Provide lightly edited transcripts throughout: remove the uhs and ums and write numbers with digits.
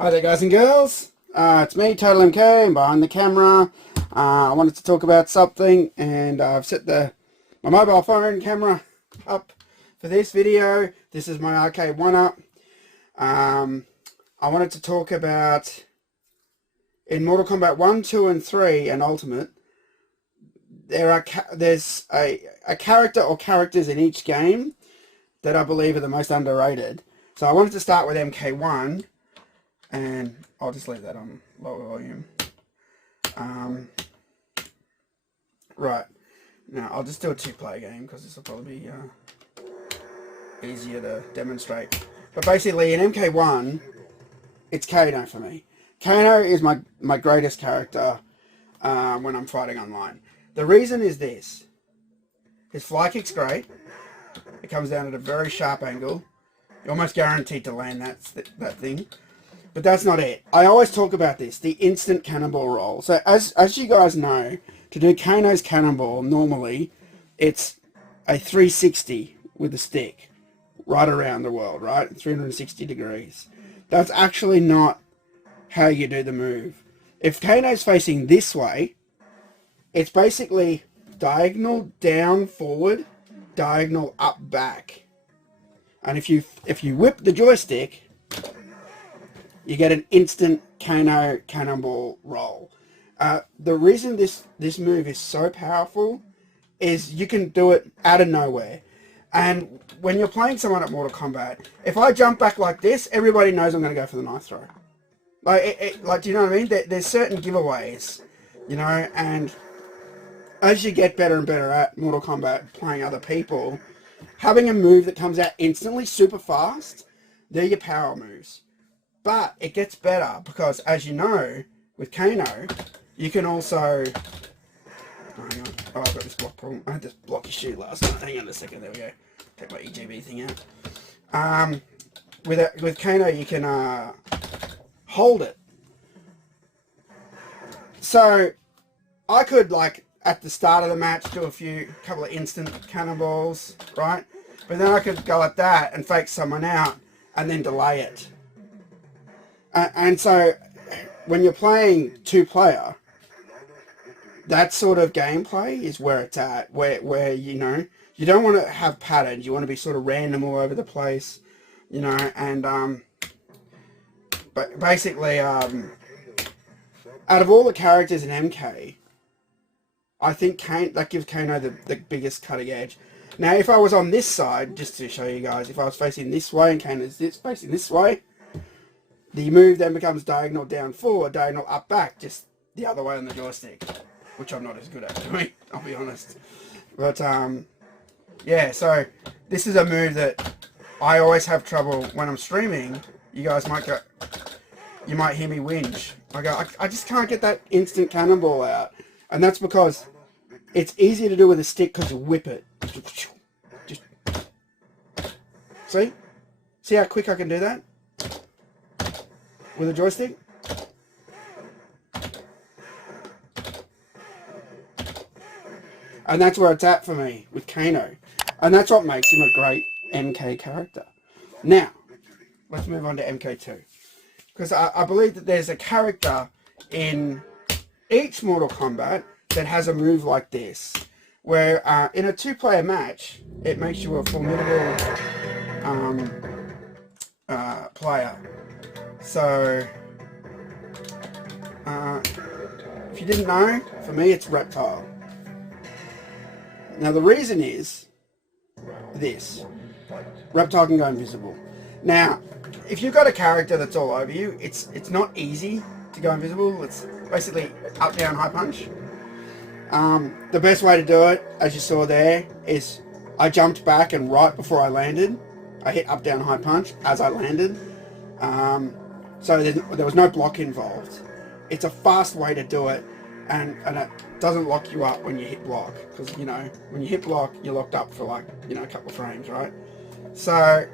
Hi there guys and girls, it's me, TotalMK, and behind the camera. I wanted to talk about something, and I've set my mobile phone camera up for this video. This is my arcade 1-up. I wanted to talk about, in Mortal Kombat 1, 2 and 3 and Ultimate, there's a character or characters in each game that I believe are the most underrated. So I wanted to start with MK1. And I'll just leave that on lower volume. Right. Now, I'll just do a two-player game because this will probably be easier to demonstrate. But basically, in MK1, it's Kano for me. Kano is my greatest character when I'm fighting online. The reason is this. His fly kick's great. It comes down at a very sharp angle. You're almost guaranteed to land that thing. But that's not it. I always talk about this, the instant cannonball roll. So as you guys know, to do Kano's cannonball, normally it's a 360 with a stick right around the world, right? 360 degrees. That's actually not how you do the move. If Kano's facing this way, it's basically diagonal down forward, diagonal up back. And if you whip the joystick, you get an instant Kano cannonball roll. The reason this move is so powerful is you can do it out of nowhere. And when you're playing someone at Mortal Kombat, if I jump back like this, everybody knows I'm going to go for the knife throw. Like, do you know what I mean? There's certain giveaways, you know, and as you get better and better at Mortal Kombat playing other people, having a move that comes out instantly, super fast, they're your power moves. But it gets better because, as you know, with Kano, you can also... Oh, hang on. Oh, I've got this block problem. I had this blocky shoe last night. Hang on a second. There we go. Take my EGB thing out. With Kano, you can hold it. So, I could, like, at the start of the match, do a couple of instant cannonballs, right? But then I could go like that and fake someone out and then delay it. And so, when you're playing two-player, that sort of gameplay is where it's at, where you know, you don't want to have patterns, you want to be sort of random all over the place, you know, and, but basically, out of all the characters in MK, I think that gives Kano the biggest cutting edge. Now, if I was on this side, just to show you guys, if I was facing this way and Kano's facing this way, the move then becomes diagonal down forward, diagonal up back, just the other way on the joystick, which I'm not as good at doing, I'll be honest. But, yeah, so this is a move that I always have trouble when I'm streaming. You guys might go, you might hear me whinge. I just can't get that instant cannonball out. And that's because it's easier to do with a stick because you whip it. Just, see? See how quick I can do that? With a joystick? And that's where it's at for me, with Kano. And that's what makes him a great MK character. Now, let's move on to MK2. Because I believe that there's a character in each Mortal Kombat that has a move like this. Where in a two-player match, it makes you a formidable player. So, if you didn't know, for me it's Reptile. Now the reason is this. Reptile can go invisible. Now, if you've got a character that's all over you, it's not easy to go invisible. It's basically up, down, high punch. The best way to do it, as you saw there, is I jumped back and right before I landed, I hit up, down, high punch as I landed. So there was no block involved. It's a fast way to do it, and it doesn't lock you up when you hit block, because, you know, when you hit block, you're locked up for, like, you know, a couple of frames, right? So,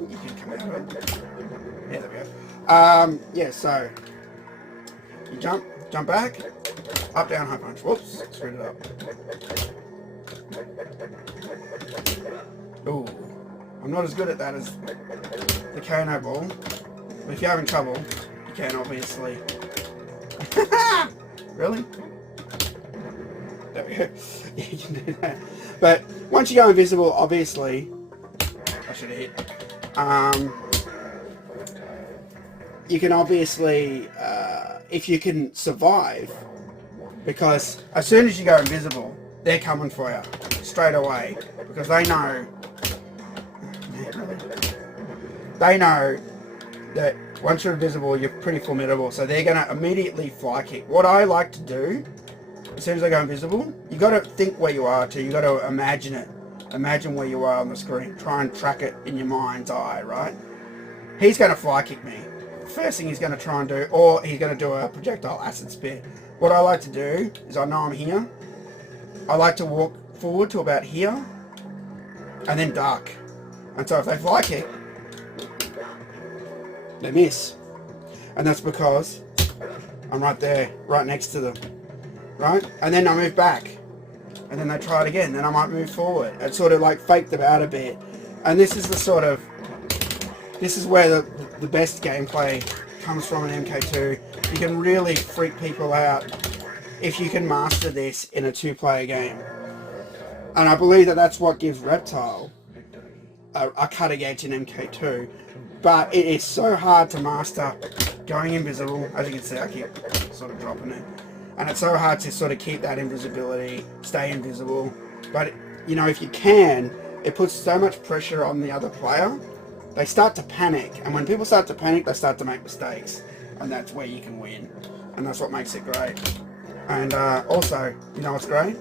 you can come out of it. Yeah, there we go. Yeah, so, you jump back, up, down, high punch. Whoops, screwed it up. Ooh, I'm not as good at that as the Kano ball. But if you're having trouble, you can obviously. Really? There we go. Yeah, you can do that. But once you go invisible, obviously, I should hit. You can obviously, if you can survive, because as soon as you go invisible, they're coming for you straight away, because they know that once you're invisible, you're pretty formidable, so they're going to immediately fly kick. What I like to do, as soon as I go invisible, you got to think where you are too. You got to imagine it. Imagine where you are on the screen. Try and track it in your mind's eye, right? He's going to fly kick me. First thing he's going to try and do, or he's going to do a projectile acid spit. What I like to do is, I know I'm here, I like to walk forward to about here, and then duck. And so if they fly kick, they miss. And that's because I'm right there, right next to them. Right? And then I move back. And then they try it again. Then I might move forward. And sort of like fake them out a bit. And this is the sort of, this is where the best gameplay comes from in MK2. You can really freak people out if you can master this in a two-player game. And I believe that that's what gives Reptile a cutting edge in MK2. But it is so hard to master going invisible. As you can see, I keep sort of dropping it. And it's so hard to sort of keep that invisibility, stay invisible. But, you know, if you can, it puts so much pressure on the other player. They start to panic. And when people start to panic, they start to make mistakes. And that's where you can win. And that's what makes it great. And also, you know what's great?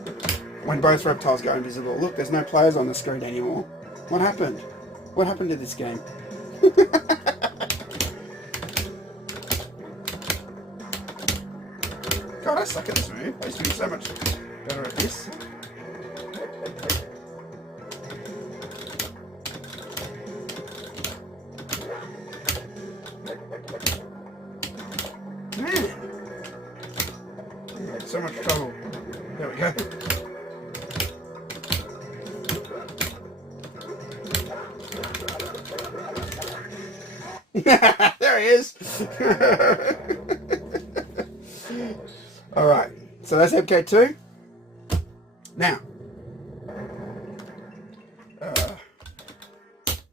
When both reptiles go invisible. Look, there's no players on the screen anymore. What happened? What happened to this game? God, I suck at this move. I used to be so much better at this. Man! So much trouble. There we go. There he is! Alright, so that's MK2. Now,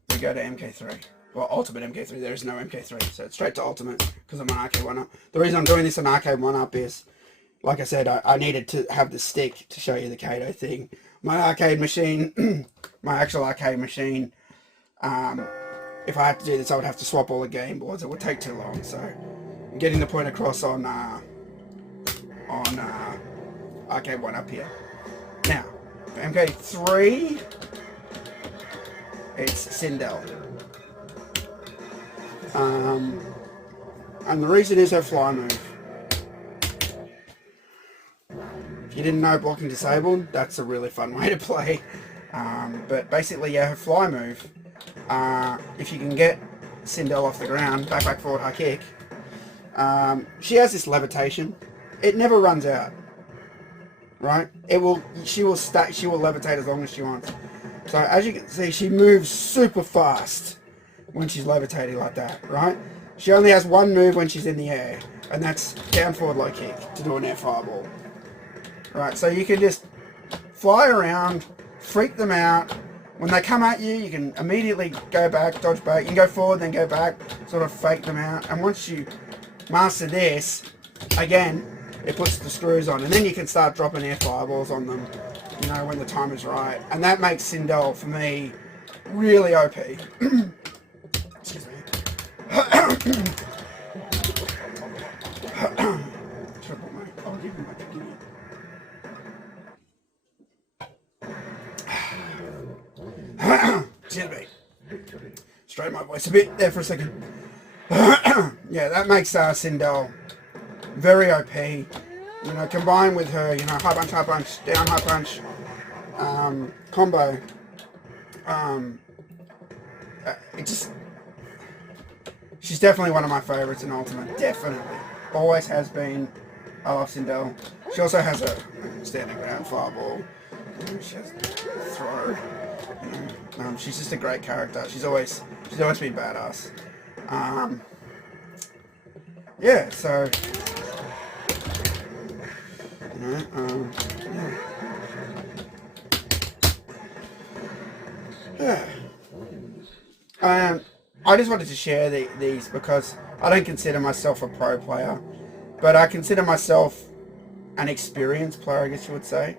we go to MK3. Well, Ultimate MK3, there is no MK3, so it's straight to Ultimate, because I'm on Arcade 1-Up. The reason I'm doing this on Arcade 1-Up is, like I said, I needed to have the stick to show you the Kano thing. My arcade machine, my actual arcade machine, if I had to do this, I would have to swap all the game boards. It would take too long, so I'm getting the point across on Arcade 1-Up here. Now, for MK3, it's Sindel. And the reason is her fly move. If you didn't know blocking disabled, that's a really fun way to play. But basically, yeah, her fly move, if you can get Sindel off the ground, back, forward, high kick, she has this levitation. It never runs out, right? She will levitate as long as she wants. So as you can see, she moves super fast when she's levitating like that, right? She only has one move when she's in the air, and that's down, forward, low kick to do an air fireball. Right, so you can just fly around, freak them out. When they come at you, you can immediately go back, dodge back. You can go forward, then go back, sort of fake them out. And once you master this, again, it puts the screws on. And then you can start dropping air fireballs on them, you know, when the time is right. And that makes Sindel, for me, really OP. Excuse me. I'll give you my tequila. Excuse me. Straighten my voice a bit there for a second. Yeah, that makes Sindel very OP. You know, combined with her, you know, high punch, down, high punch combo. It just, she's definitely one of my favorites in Ultimate. Definitely. Always has been. I love Sindel. She also has a standing ground fireball. She has throw. She's just a great character. She's always been badass. Yeah, so I just wanted to share these because I don't consider myself a pro player, but I consider myself an experienced player, I guess you would say,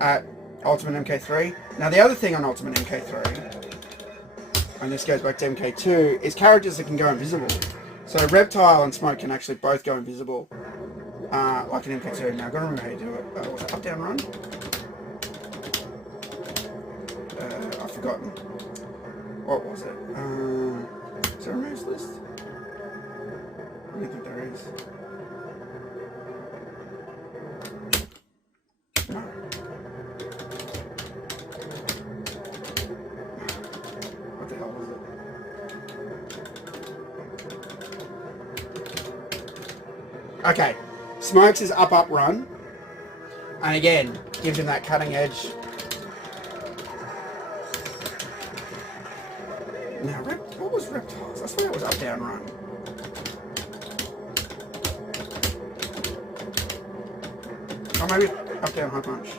at Ultimate MK3. Now the other thing on Ultimate MK3, and this goes back to MK2, is characters that can go invisible. So Reptile and Smoke can actually both go invisible, like in MK2. Now I've got to remember how you do it. Was it up, down, run? I've forgotten. What was it? Is there a moves list? I don't think there is. No. What the hell was it? Okay. Smokes is up, run. And again, gives him that cutting edge. Now, what was Reptiles? I swear it was up, down, run. Or maybe up, down, high punch.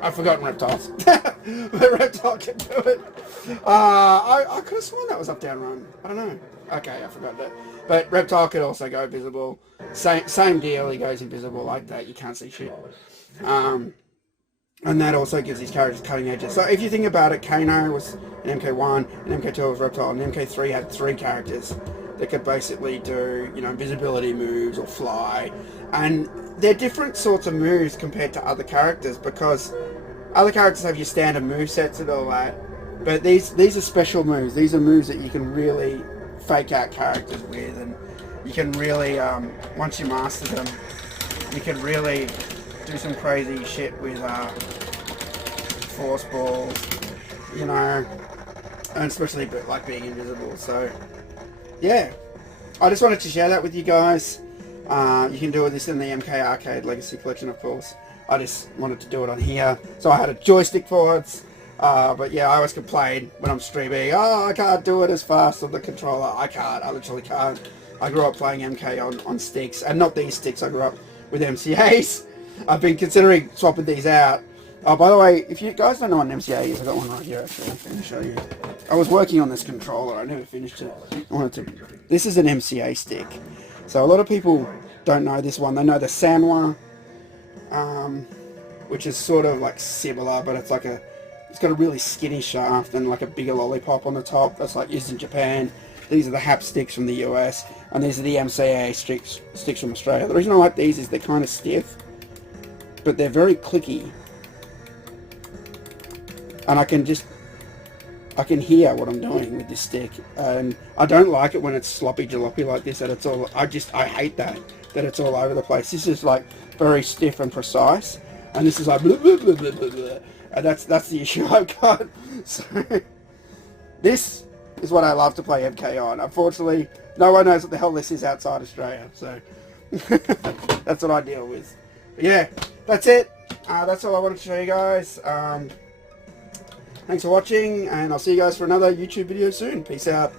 I've forgotten Reptiles. But Reptile can do it. I could have sworn that was up, down, run. I don't know. Okay, I forgot that. But Reptile could also go visible. Same deal, he goes invisible like that, you can't see shit. And that also gives these characters cutting edges. So if you think about it, Kano was an MK1, and MK2 was Reptile, and MK3 had 3 characters that could basically do, you know, invisibility moves or fly. And they're different sorts of moves compared to other characters, because other characters have your standard movesets and all that. But these are special moves. These are moves that you can really fake out characters with, and you can really, once you master them, you can really do some crazy shit with force balls, you know, and especially like being invisible. So yeah, I just wanted to share that with you guys. You can do this in the MK Arcade Legacy Collection, of course. I just wanted to do it on here, so I had a joystick for it. But yeah, I always complain when I'm streaming, oh, I can't do it as fast on the controller. I literally can't. I grew up playing MK on sticks, and not these sticks, I grew up with MCAs. I've been considering swapping these out. Oh, by the way, if you guys don't know what an MCA is, I've got one right here actually, I'm going to show you. I was working on this controller, I never finished it. This is an MCA stick. So a lot of people don't know this one. They know the Sandler, which is sort of like similar, but it's like it's got a really skinny shaft and like a bigger lollipop on the top. That's like used in Japan. These are the HAP sticks from the US, and these are the MCA sticks from Australia. The reason I like these is they're kind of stiff, but they're very clicky. And I can hear what I'm doing with this stick, and I don't like it when it's sloppy jalopy like this, and it's all, I hate that it's all over the place. This is like very stiff and precise, and this is like blah, blah, blah, blah, blah, blah. And that's the issue I've got. So this is what I love to play MK on. Unfortunately, no one knows what the hell this is outside Australia, so that's what I deal with. But yeah, that's it. That's all I wanted to show you guys. Thanks for watching, and I'll see you guys for another YouTube video soon. Peace out.